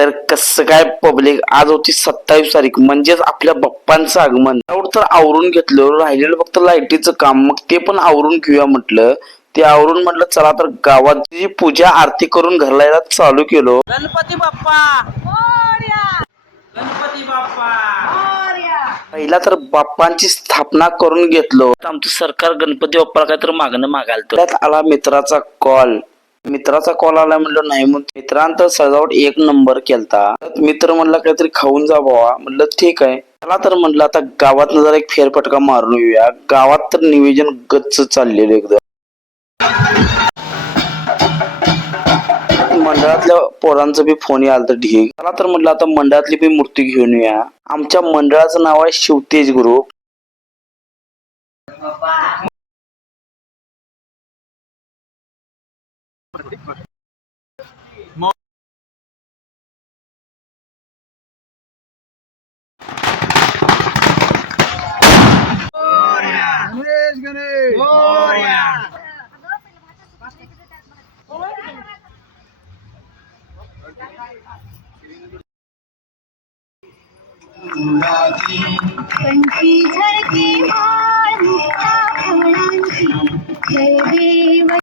तर कसं काय पब्लिक, आज होती 27 तारीख म्हणजेच आपल्या बाप्पांचं आगमन. एवढं तर आवरून घेतलं, राहिलेलं फक्त लाईटीचं काम. मग ते पण आवरून घेऊया म्हटलं. ते आवरून म्हटलं चला तर गावात जी पूजा आरती करून घरला यायला चालू केलो. गणपती बाप्पा मोरया, गणपती बाप्पा मोरया. पहिला तर बाप्पांची स्थापना करून घेतलो. आमचं सरकार गणपती बाप्पाला काहीतरी मागणं मागायला. त्यात आला मित्राचा कॉल. आला म्हणलं नाही, मग मित्रांतर सजावट एक नंबर केलता. मित्र म्हणला काहीतरी खाऊन जा बाबा. म्हणलं ठीक आहे. चला तर म्हणलं आता गावात जरा एक फेरफटका मारून येऊया. गावात तर नियोजन गच्च चाललेलं एकदम. मंडळातल्या पोरांचं बी फोन आला तर ढीग. चला तर म्हटलं आता मंडळातली बी मूर्ती घेऊन येऊया. आमच्या मंडळाचं नाव आहे शिवतेज ग्रुप. कंठी झरती मानता फुलांची जय देव